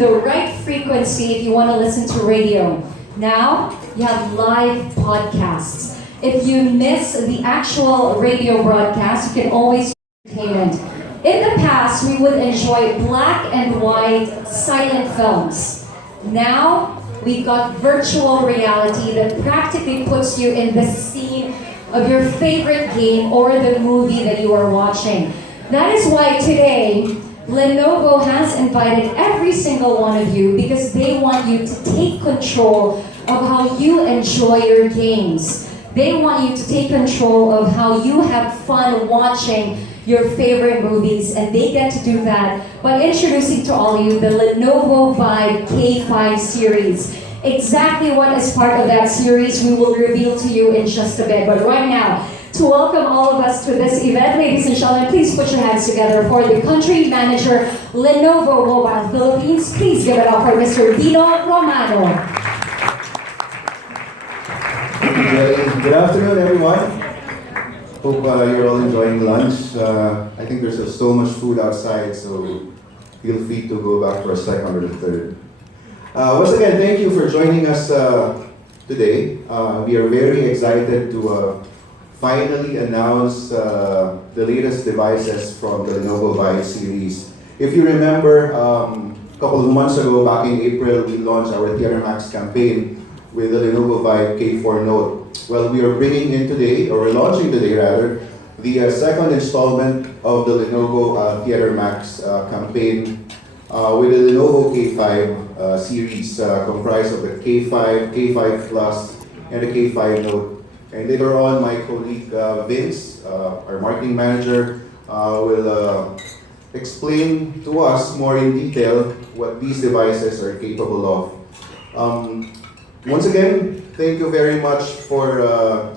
the right frequency if you want to listen to radio. Now, you have live podcasts. If you miss the actual radio broadcast, you can always entertainment. In the past, we would enjoy black and white silent films. Now, we've got virtual reality that practically puts you in the scene of your favorite game or the movie that you are watching. That is why today, Lenovo has invited every single one of you because they want you to take control of how you enjoy your games. They want you to take control of how you have fun watching your favorite movies, and they get to do that by introducing to all of you the Lenovo VR K5 series. Exactly what is part of that series we will reveal to you in just a bit. But right now, to welcome all of us to this event, ladies and gentlemen, please put your hands together for the country manager, Lenovo Mobile Philippines. Please give it up for Mr. Dino Romano. Good afternoon, everyone. Hope you're all enjoying lunch. I think there's so much food outside, so feel free to go back for a second or a third. Once again, thank you for joining us today. We are very excited to finally announce the latest devices from the Lenovo VR series. If you remember, a couple of months ago, back in April, we launched our Theater Max campaign with the Lenovo VR K4 Note. Well, we are bringing in today, or we're launching today rather, the second installment of the Lenovo Theater Max campaign with the Lenovo K5 series comprised of the K5, K5 Plus, and the K5 Note. And later on, my colleague Vince, our marketing manager, will explain to us more in detail what these devices are capable of. Once again, thank you very much for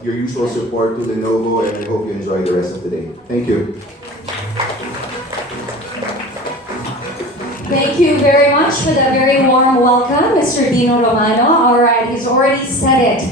your usual support to Lenovo, and I hope you enjoy the rest of the day. Thank you. Thank you very much for that very warm welcome, Mr. Dino Romano. All right, he's already said it.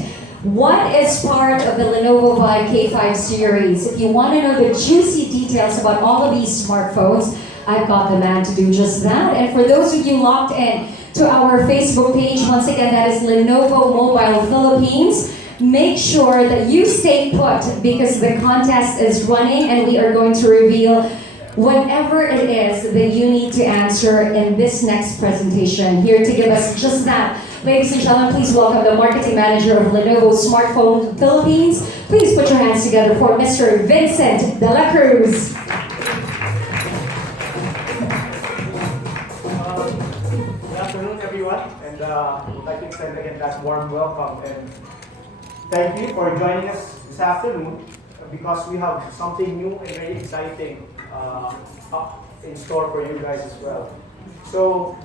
What is part of the Lenovo VR K5 series? If you want to know the juicy details about all of these smartphones, I've got the man to do just that. And for those of you locked in to our Facebook page, once again, that is Lenovo Mobile Philippines. Make sure that you stay put because the contest is running and we are going to reveal whatever it is that you need to answer in this next presentation. Here to give us just that, ladies and gentlemen, please welcome the marketing manager of Lenovo Smartphone Philippines. Please put your hands together for Mr. Vincent De La Cruz. Good afternoon, everyone, and I'd like to extend again that warm welcome and thank you for joining us this afternoon because we have something new and very exciting up in store for you guys as well. So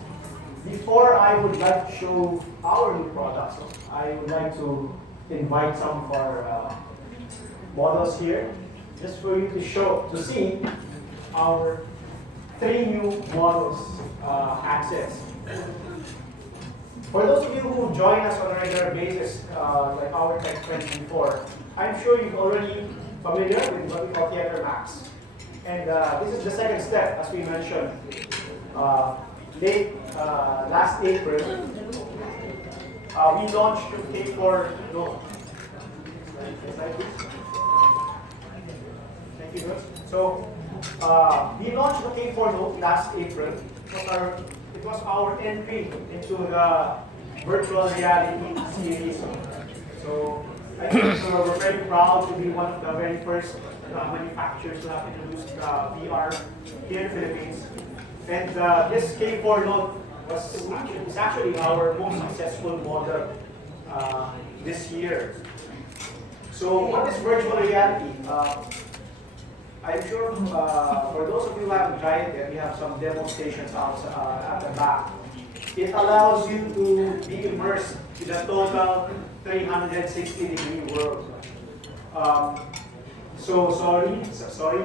before I would like to show our new products, I would like to invite some of our models here just for you to see our three new models access. For those of you who join us on a regular basis, like our Tech 24, I'm sure you're already familiar with what we call Theater Max. And this is the second step, as we mentioned. Last April, we launched the K4 Note. Thank you, Bruce. So, we launched the K4 Note last April. It was our entry into the virtual reality series. So, I think we're very proud to be one of the very first manufacturers to have introduced VR here in the Philippines. And this K4 Note is actually our most successful model this year. So what is virtual reality? I'm sure for those of you who haven't tried it, we have some demonstrations at the back. It allows you to be immersed in a total 360-degree world. So sorry,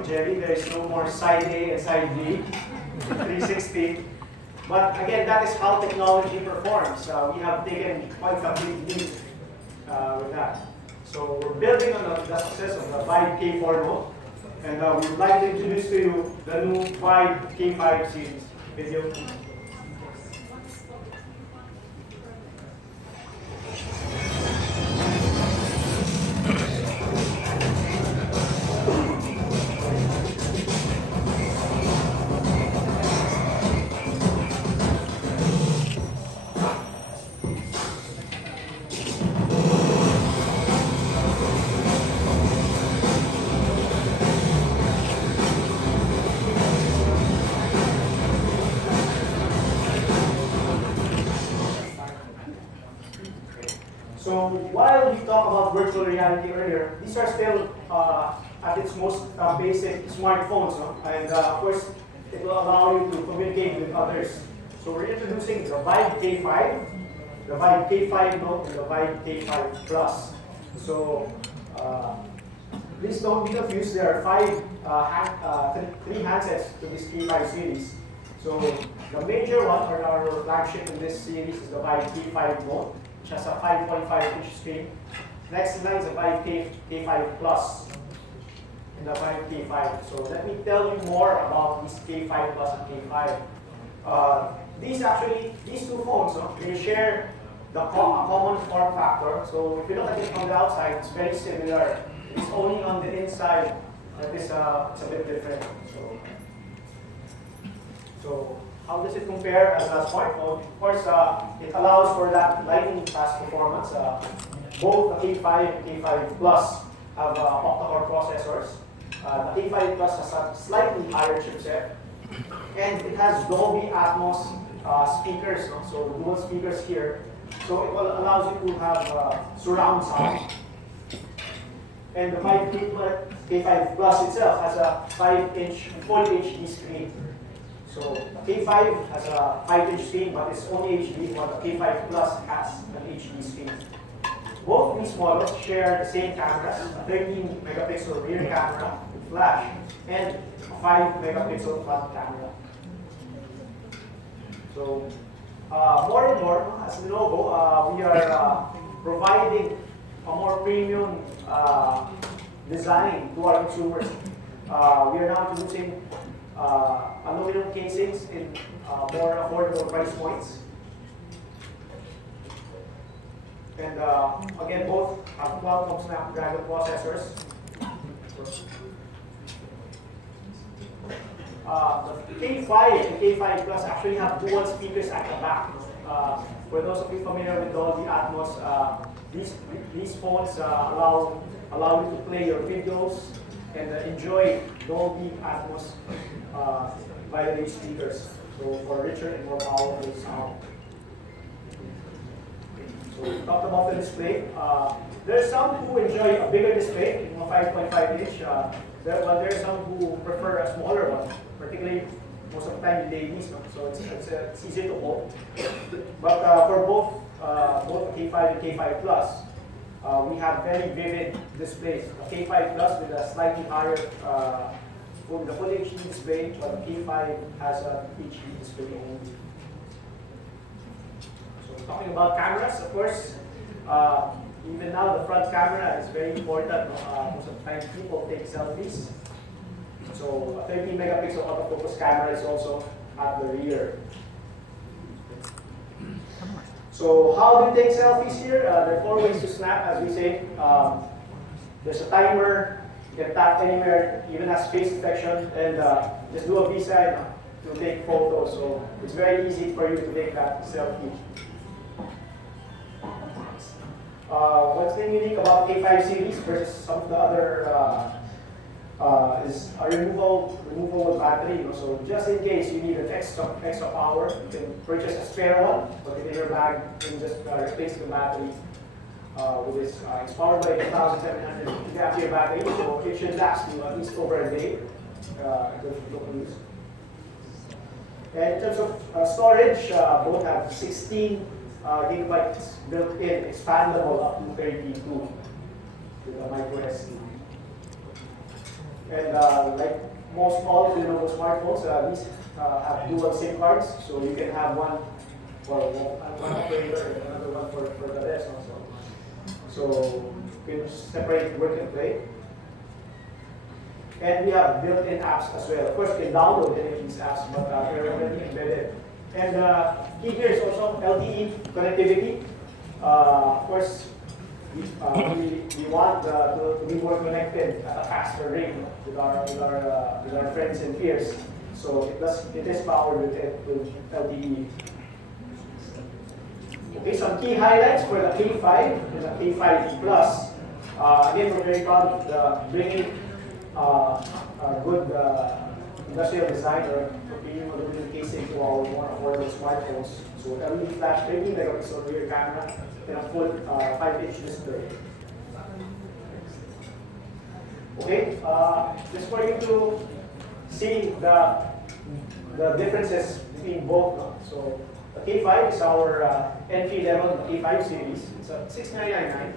Jerry, there is no more side A and side B, 360. But again, that is how technology performs. We have taken quite a big leap with that. So we're building on the success of the 5K4 Note, and we would like to introduce to you the new 5K5 series. Video. So while we talked about virtual reality earlier, these are still at its most basic smartphones, no? And of course, it will allow you to communicate with others. So we're introducing the Vive K5, the Vive K5 Note, and the Vive K5 Plus. So please don't be confused. There are three handsets to this K5 series. So the major one, or our flagship in this series, is the Vive K5 Note, which has a 5.5-inch screen. Next in line is the Vive K5 Plus and the Vive K5. So let me tell you more about this K5 Plus and K5. These two phones, they share a common form factor. So if you look at it from the outside, it's very similar. It's only on the inside that it's a bit different. So how does it compare as a smartphone? Of course, it allows for that lightning fast performance. Both the K5 and K5 Plus have octa-core processors. The K5 Plus has a slightly higher chipset, and it has Dolby Atmos speakers, so dual speakers here. So it will allows you to have surround sound. And the K5 Plus itself has a 5-inch full HD screen. So K5 has a 5-inch screen, but it's only HD, while the K5 Plus has an HD screen. Both these models share the same cameras, a 13-megapixel rear camera with flash, and a 5-megapixel front camera. So more and more, as Lenovo, we are providing a more premium design to our consumers. We are now introducing aluminum casings in more affordable price points. And again, both have Qualcomm Snapdragon processors. The K5 and K5 Plus actually have dual speakers at the back. For those of you familiar with Dolby Atmos, these phones allow you to play your videos and enjoy Dolby Atmos via these speakers. So for richer and more powerful sound. So we talked about the display. There's some who enjoy a bigger display, 5.5 inch. There are some who prefer a smaller one, particularly most of the time ladies. So it's easy to hold. But for both K5 and K5 Plus, we have very vivid displays. The K5 Plus with a slightly higher the full HD display, but the K5 has a HD display only. So talking about cameras, of course, even now the front camera is very important. Most of the time people take selfies. So a 13-megapixel autofocus camera is also at the rear. So how do you take selfies here? There are 4 ways to snap, as we say. There's a timer. You can tap anywhere, even has face detection, and just do a V-side to take photos. So it's very easy for you to take that selfie. What's been unique about K5 series versus some of the other is a removable battery. So just in case you need an extra power, you can purchase a spare one, put it in your bag, and just replace the battery with this. It's powered by a 1,750 ampere battery, so it should last you at least over a day. Local use. And in terms of storage, both have 16 gigabytes built in, expandable up to 32 with a micro SD. And like most all Lenovo smartphones, these have dual SIM cards, so you can have one for one operator and another one for the rest also. So you can separate work and play. And we have built-in apps as well. Of course, you can download any of these apps, but they're already embedded. And key here is also LTE connectivity. Of course, we want to be more connected at a faster rate with our friends and peers. So it is powered with LTE. Okay, some key highlights for the K5 and the K5 Plus. Again, we're very proud of bringing a good industrial design or premium aluminum casing to our more affordable smartphones. So LED flash 20 megapixel rear camera and a full 5-inch display. Okay, just for you to see the differences between both. So the K5 is our entry level K5 series. It's a 6999.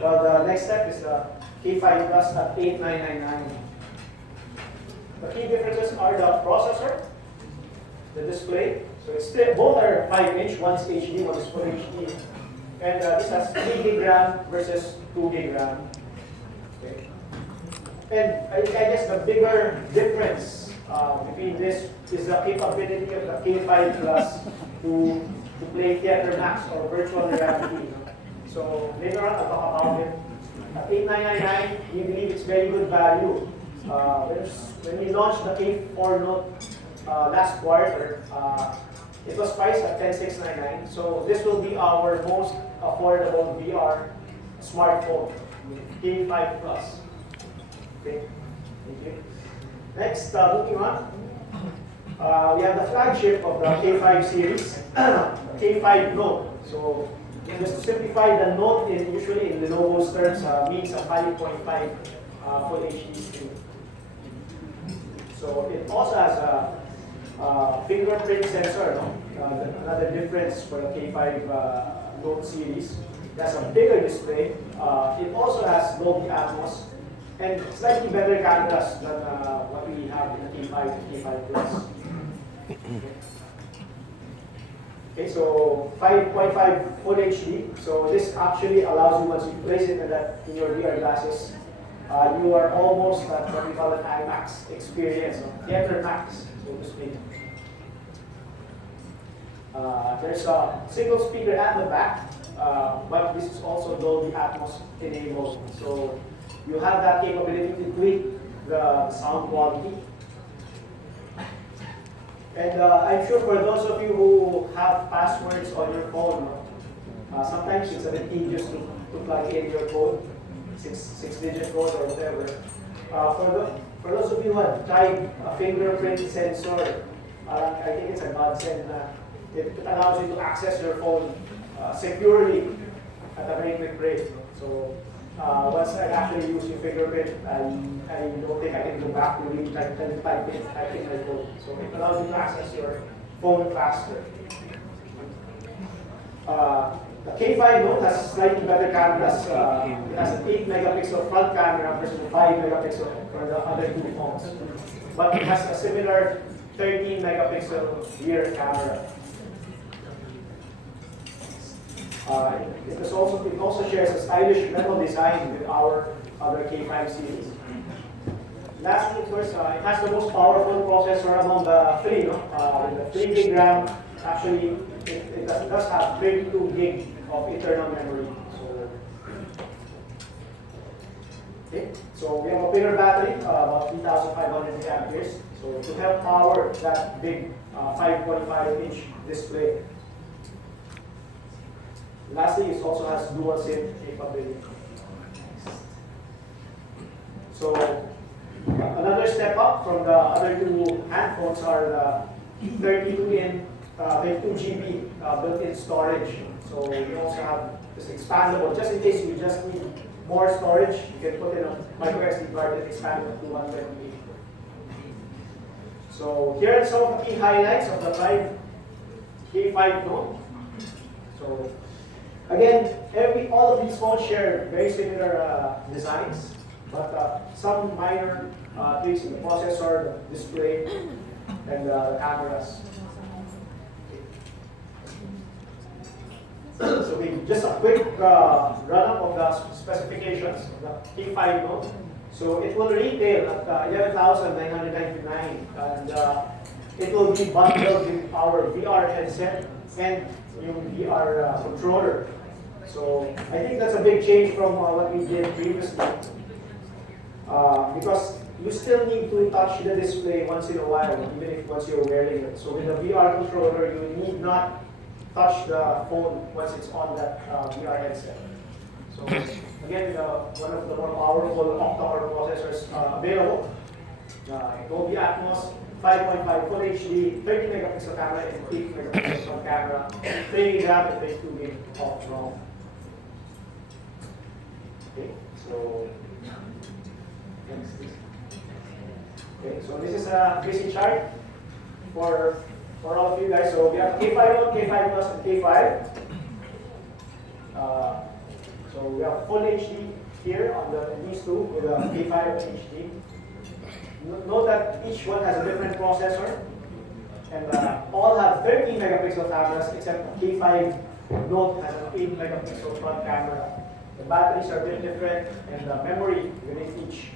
Well, the next step is the K5 Plus at 8999. The key differences are the processor, the display. So it's still, both are 5-inch, one is HD, one is Full HD. And this has 3 gig RAM versus 2 gig RAM. Okay. And I guess the bigger difference between this is the capability of the K5 Plus to play Theater Max or virtual reality. So later on, I'll talk about it. At 8999, we believe it's very good value. When we launched the K4 Note last quarter, it was priced at 10699. So this will be our most affordable VR smartphone, K5 Plus. Okay, thank you. Next, moving on, we have the flagship of the K5 series, the K5 Note. So just to simplify, the Note usually in Lenovo's terms means a 5.5 Full HD screen. So it also has a fingerprint sensor, no? Another difference for the K5 Note series. It has a bigger display. It also has Dolby Atmos and slightly better cameras than what we have in the K5 and K5 Plus. Okay, so 5.5 Full HD. So this actually allows you, once you place it in your VR glasses, you are almost at what we call an IMAX experience, Theater Max, so to speak. There's a single speaker at the back, but this is also Dolby Atmos enabled. So you have that capability to tweak the sound quality. And I'm sure for those of you who have passwords on your phone, sometimes it's a bit tedious to plug in your code, six-digit code or whatever. For those of you who have tried a fingerprint sensor, I think it's a godsend. It allows you to access your phone securely at a very quick rate. So once I actually use your fingerprint, I don't think I can go back to really type in my code. So it allows you to access your phone faster. The K5 Note has slightly better cameras. It has an 8 megapixel front camera versus a 5 megapixel for the other two phones. But it has a similar 13 megapixel rear camera. It also shares a stylish metal design with our other K5 series. Lastly, of course, it has the most powerful processor among the three. With the 3 gig RAM, actually, it does have 32 gig of internal memory. So we have a bigger battery, about 3,500 milliamperes. So to help power that big 5.5-inch display. Lastly, it also has dual SIM capability. So another step up from the other two handphones are the 32 GB built-in storage. So we also have this expandable, just in case you just need more storage, you can put in a micro SD card that expands to 128. So here are some of the key highlights of the K5 Note. So again, all of these phones share very similar designs, but some minor tweaks in the processor, the display, and the cameras. So just a quick run-up of the specifications of the K5 Note. So it will retail at 11,999, and it will be bundled with our VR headset and yung VR controller. So I think that's a big change from what we did previously. Because you still need to touch the display once in a while, even if once you're wearing it. So with the VR controller, you need not touch the phone once it's on that VR headset. So again, one of the more powerful octa-core processors available. Dolby Atmos, 5.5 Full HD, 30 megapixel camera, and 8 megapixel front camera, 3 gig RAM and 32 gig of ROM. Okay, so next. Okay, so this is a basic chart for all of you guys. So we have K5 Note, K5 Plus, and K5. So we have full HD here on these two with a K5 HD. Note that each one has a different processor, and all have 13 megapixel cameras except the K5 Note has an 8 megapixel front camera. The batteries are a bit different, and the memory within each.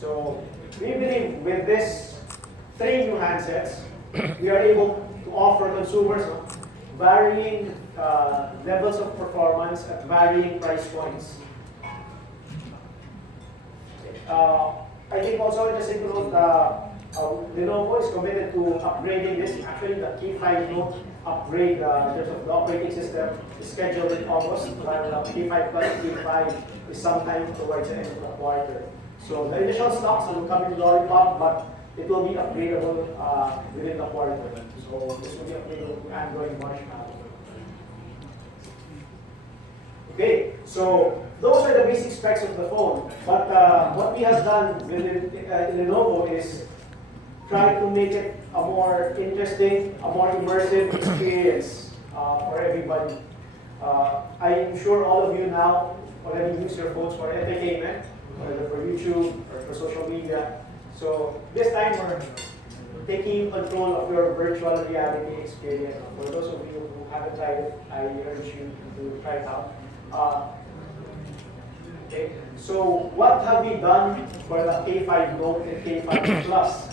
So we believe with this 3 new handsets, we are able to offer consumers varying levels of performance at varying price points. I think also interesting to note, Lenovo is committed to upgrading this. Actually, the K5 Note upgrade in terms of the operating system is scheduled in August, while K5 Plus K5 is sometime towards the end of the quarter. So the initial stocks will come in Lollipop, but it will be upgradable within the quarter. So this will be upgradable to Android Marshmallow. Okay, so those are the basic specs of the phone. But what we have done within Lenovo is try to make it a more interesting, a more immersive experience for everybody. I'm sure all of you now already use your phones for entertainment, whether for YouTube or for social media. So this time we're taking control of your virtual reality experience. For those of you who haven't tried it, I urge you to try it out. Okay. So what have we done for the K5 Note and K5 Plus?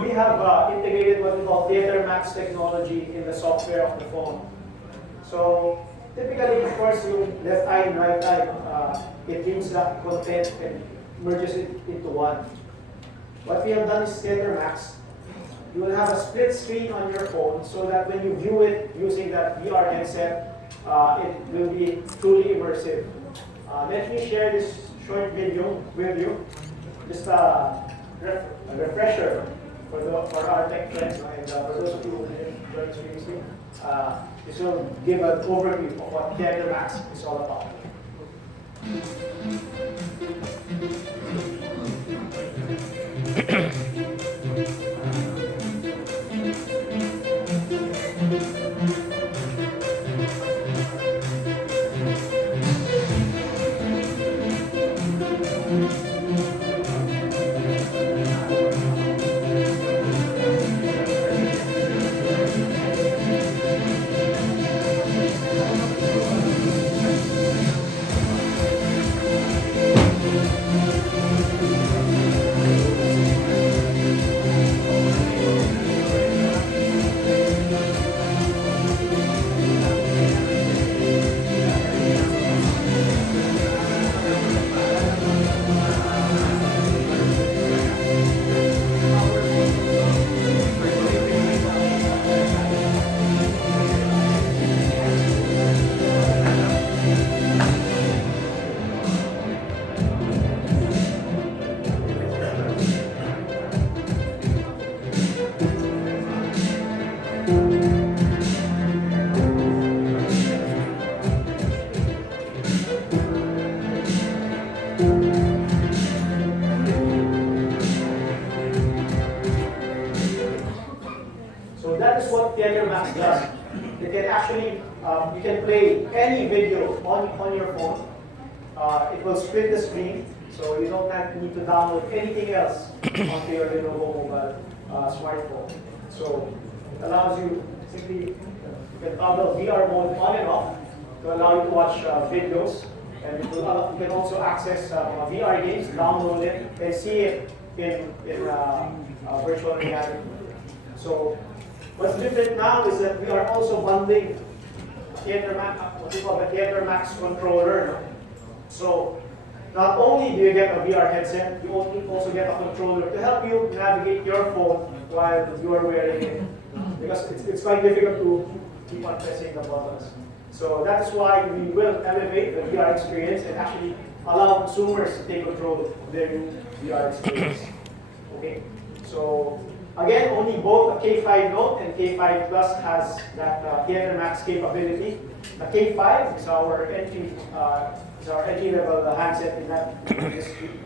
We have integrated what we call Theater Max technology in the software of the phone. So typically, of course, yung left eye and right eye, it reads the content and merges it into one. What we have done is Theater Max. You will have a split screen on your phone so that when you view it using that VR headset, it will be truly immersive. Let me share this short video with you. Just a refresher for our tech friends, and for those of you who didn't join us previously. This will give an overview of what Theater Max is all about. So that is what Theater Max does. It can actually, you can play any video on your phone. It will split the screen, so you don't need to download anything else onto your Lenovo mobile smartphone. So it allows you simply, you can toggle VR mode on and off to allow you to watch videos. And you can also access VR games, download it, and see it in virtual reality. So what's different now is that we are also bundling Theater Max, what we call the Theater Max controller. No? So not only do you get a VR headset, you also get a controller to help you navigate your phone while you are wearing it. Because it's quite difficult to keep on pressing the buttons. So that is why we will elevate the VR experience and actually allow consumers to take control of their new VR experience. Okay, so again, only both the K5 Note and K5 Plus has that Theater Max capability. The K5 is our entry level handset in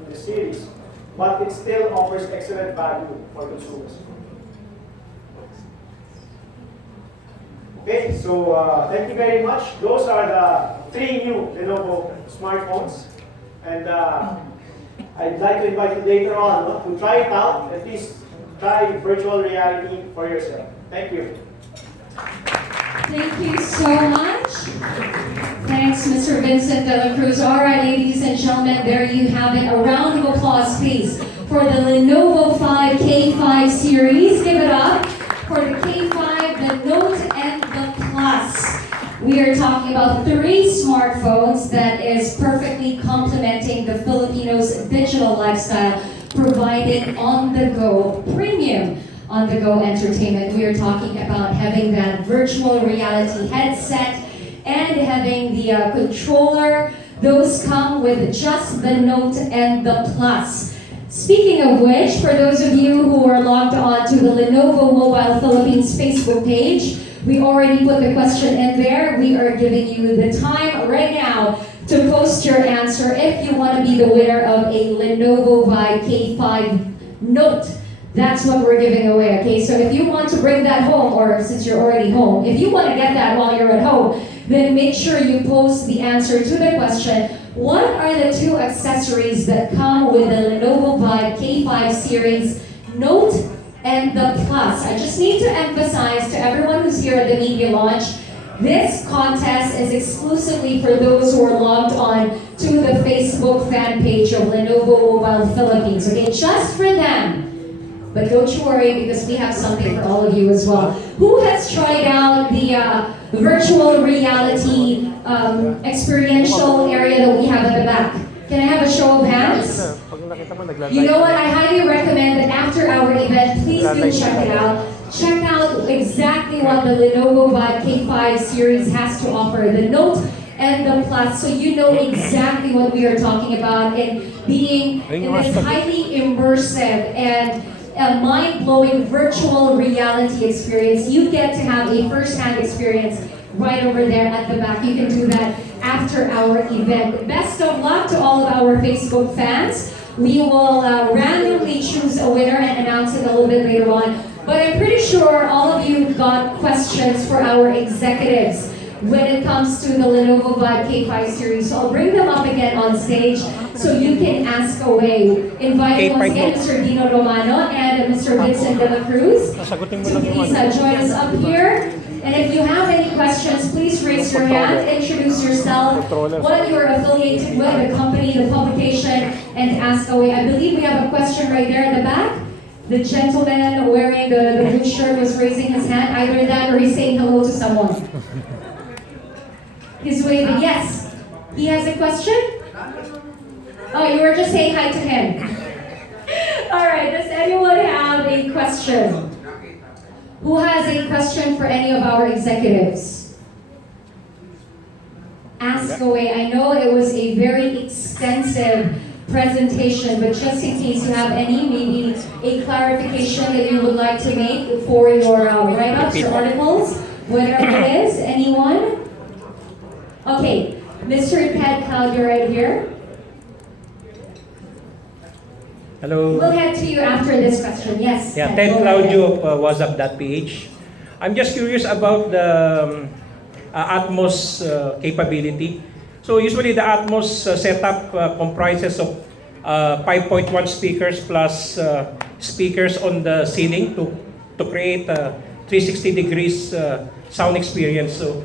this series, but it still offers excellent value for consumers. Okay, so thank you very much. Those are the 3 new Lenovo smartphones, and I'd like to invite you later on to try it out. At least try virtual reality for yourself. Thank you. Thank you so much. Thanks, Mr. Vincent de la Cruz. All right, ladies and gentlemen, there you have it. A round of applause, please, for the Lenovo 5 K5 series. Give it up for the K5, the Note, and the Plus. We are talking about 3 smartphones that is perfectly complementing the Filipinos' digital lifestyle, providing on-the-go premium on-the-go entertainment. We are talking about having that virtual reality headset and having the controller. Those come with just the Note and the Plus. Speaking of which, for those of you who are logged on to the Lenovo Mobile Philippines Facebook page, we already put the question in there. We are giving you the time right now to post your answer if you want to be the winner of a Lenovo VR K5 Note. That's what we're giving away, okay? So if you want to bring that home, or since you're already home, if you want to get that while you're at home, then make sure you post the answer to the question, what are the 2 accessories that come with the Lenovo VR K5 series Note and the Plus? I just need to emphasize to everyone who's here at the media launch, this contest is exclusively for those who are logged on to the Facebook fan page of Lenovo Mobile Philippines, okay? Just for them. But don't you worry, because we have something for all of you as well. Who has tried out the virtual reality experiential area that we have at the back? Can I have a show of hands? You know what? I highly recommend that after our event, please do check it out. Check out exactly what the Lenovo VR K5 series has to offer. The Note and the Plus, so you know exactly what we are talking about and being in this highly immersive and a mind-blowing virtual reality experience. You get to have a first-hand experience right over there at the back. You can do that after our event. Best of luck to all of our Facebook fans. We will randomly choose a winner and announce it a little bit later on. But I'm pretty sure all of you got questions for our executives when it comes to the Lenovo VR K5 series. So I'll bring them up again on stage so you can ask away. Invite once again Mr. Dino Romano and Mr. Vincent de la Cruz to please join us up here. And if you have any questions, please raise your hand, introduce yourself, what you're affiliated with, the company, the publication, and ask away. I believe we have a question right there in the back. The gentleman wearing the blue shirt was raising his hand. Either that or he's saying hello to someone. He's waving. Yes. He has a question? Oh, you were just saying hi to him. All right. Does anyone have a question? Who has a question for any of our executives? Ask away. I know it was a very extensive presentation, but just in case you have any, maybe a clarification that you would like to make for your write-ups or articles, whatever it is. Anyone? Okay, Mr. Ted Cloud, you're right here. Hello. We'll head to you after this question. Yes. Yeah, Ted Claudio of Wazzup.PH. I'm just curious about the Atmos capability. So usually the Atmos setup comprises of 5.1 speakers plus speakers on the ceiling to create a 360 degrees sound experience. So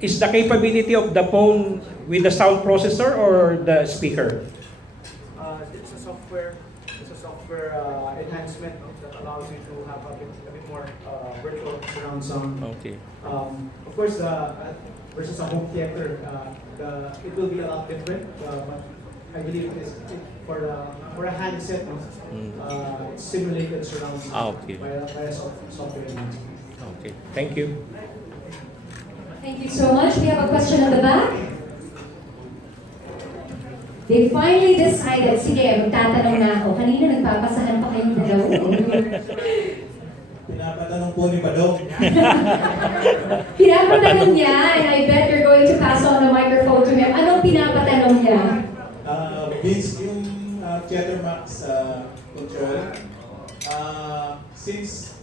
is the capability of the phone with the sound processor or the speaker? It's a software enhancement that allows you to have a bit more virtual surround sound. Okay. Of course, versus a home theater, it will be a lot different. But I believe for a handset, no, it's simulated surround sound Okay. by a software enhancement. Okay. Thank you. Thank you so much. We have a question at the back. They finally decided, sige, magtatanong na ako. Kanina nagpapasahan pa kayong dalawa. Pinapatanong po ni Badong. Pinapatanong niya, and I bet you're going to pass on the microphone to him. Anong pinapatanong niya? Vince, yung Chattermax control, since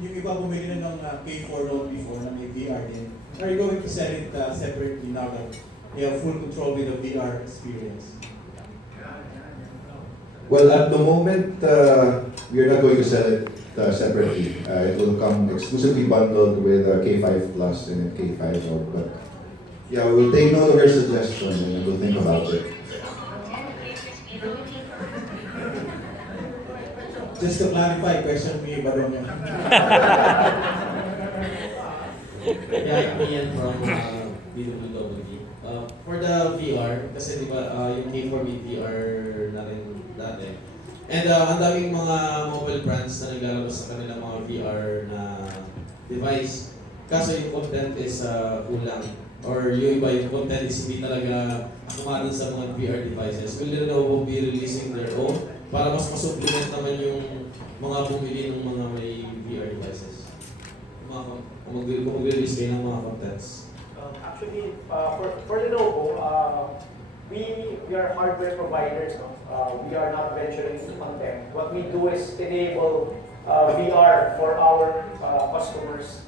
yung iba bumili na ng K4 Note before na may VR din, are you going to sell it separately now that you have full control with the VR experience? Well, at the moment, we are not going to sell it separately. It will come exclusively bundled with K5 Plus and K5 Note. But yeah, we'll take note of your suggestion and we'll think about it. Just to clarify, question ni Badong. Yeah, Ian from DWW. For the VR, kasi di ba yung K4 may VR na rin dati. And ang daming mga mobile brands na naglalabas sa kanilang mga VR na device. Kaso yung content is kulang. Or yung iba yung content is hindi talaga kumanan sa mga VR devices. Will Lenovo be releasing their own para mas masupplement naman yung mga bumili ng mga may VR devices? Kung mag-release kayo ng mga contents. Actually, for Lenovo, we are hardware providers. No? We are not venturing into content. What we do is enable VR for our customers.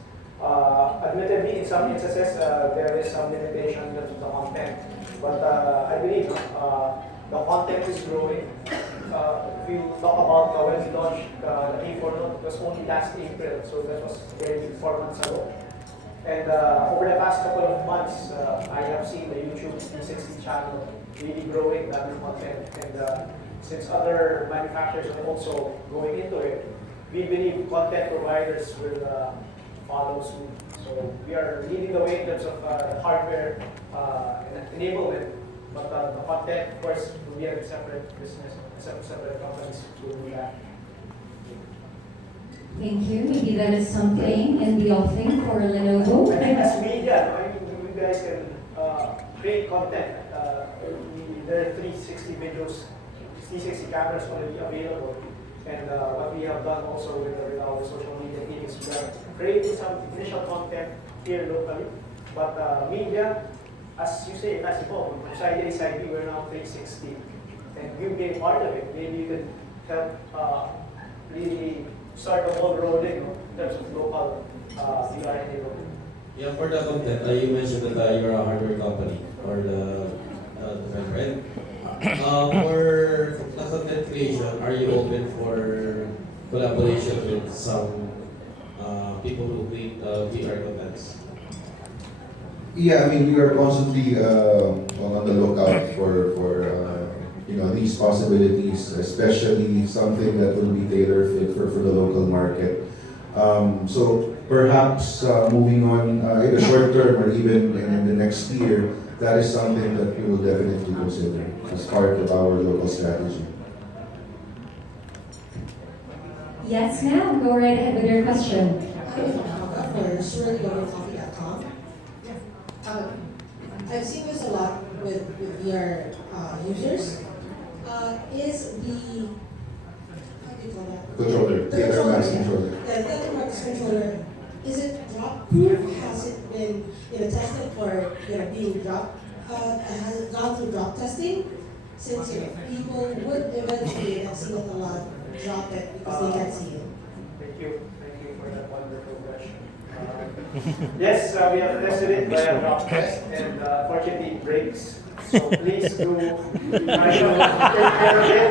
Admittedly, in some instances, there is some limitation to the content. But I believe the content is growing. If you talk about when we launched the K4 Note, it was only last April, so that was barely 4 months ago. And over the past couple of months, I have seen the YouTube 360 channel really growing that content. And since other manufacturers are also going into it, we believe content providers will follow suit. So we are leading the way in terms of hardware and enablement. But the content, of course, will be a separate business, separate companies will do that. Thank you. Maybe that is something in the offing for Lenovo. I think as media, you guys can create content. There are 360 videos, 360 cameras already available. And what we have done also with our social media team is we are creating some initial content here locally. But media, as you say, as you side A, side B, we're now 360. And you being part of it, maybe you could help really start the ball rolling in terms of local VR enablement. Yeah, for the content, you mentioned that you're a hardware company or the right? For the content creation, are you open for collaboration with some people who create VR contents? Yeah, I mean, we are constantly on the lookout for these possibilities, especially something that will be tailor-fit for the local market. So perhaps moving on in the short term or even in the next year, that is something that we will definitely consider as part of our local strategy. Yes, ma'am. Go right ahead with your question. For surelycoffee.com. I've seen this a lot with VR users. Is the how do you call that? Controller, The theater controller, max yeah. controller. The Telematics controller. Is it drop proof? Has it been tested for being drop? Has it gone through drop testing? Since people would eventually have seen it a lot, drop it because they can't see it. Thank you for that wonderful question. Yes, we have tested it by a drop test, and unfortunately it breaks. So please do try to take care of it.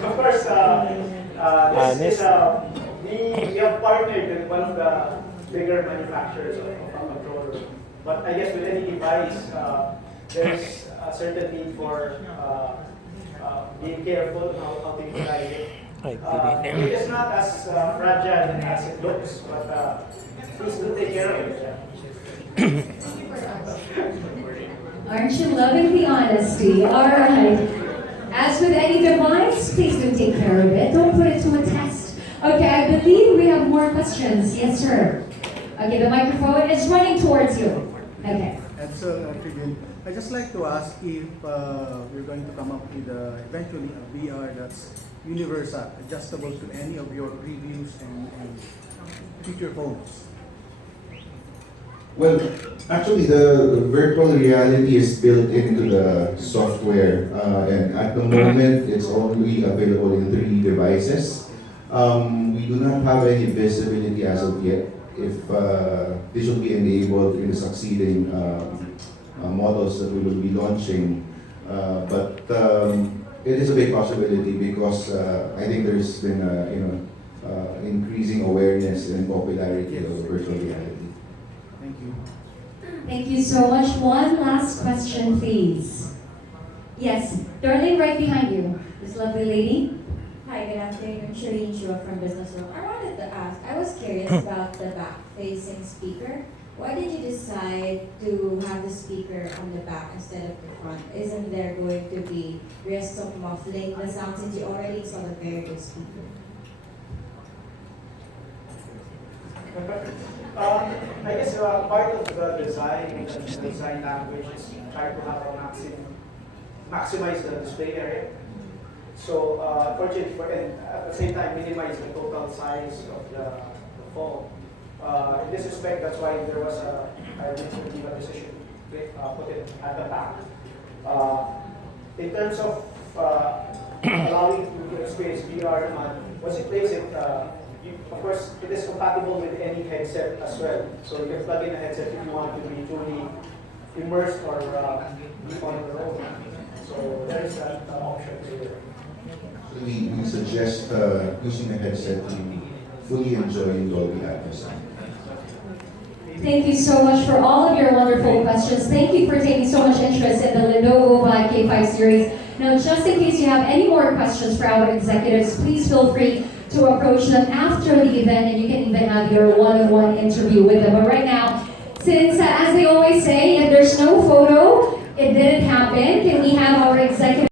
Of course, this is we have partnered with one of the bigger manufacturers of controllers. But I guess with any device, there's a certain need for being careful how to utilize it. Ay, It is not as fragile as it looks, but please do take care of it. Aren't you loving the honesty? All right. As with any device, please do take care of it. Don't put it to a test. Okay, I believe we have more questions. Yes, sir. Okay, the microphone is running towards you. Okay. And so, Tribune, I'd just like to ask if you're going to come up with eventually a VR that's universal, adjustable to any of your previews and future phones. Well, actually, the virtual reality is built into the software, and at the moment, it's only available in 3 devices. We do not have any visibility as of yet if this will be enabled in the succeeding models that we will be launching. But it is a big possibility because I think there's been increasing awareness and popularity of virtual reality. Thank you. Thank you so much. One last question, please. Yes, darling, right behind you. This lovely lady. Hi, good afternoon. Shireen Shua from Business Room. I wanted to ask, I was curious about the back-facing speaker. Why did you decide to have the speaker on the back instead of the front? Isn't there going to be risks of muffling the sound since you already installed a very good speaker? I guess part of the design language is try to have a maximize the display area. So fortunately, and at the same time minimize the total size of the phone. In this respect, that's why there was I did give a decision to put it at the back. In terms of allowing you to experience VR, once you place it, of course, it is compatible with any headset as well. So you can plug in a headset if you want to be truly immersed or be on the road. So there is that option here. So we suggest using a headset to fully enjoy Dolby Atmos. Thank you so much for all of your wonderful questions. Thank you for taking so much interest in the Lenovo VR K5 series. Now, just in case you have any more questions for our executives, please feel free to approach them after the event, and you can even have your one-on-one interview with them. But right now, since as they always say, if there's no photo, it didn't happen, can we have our executive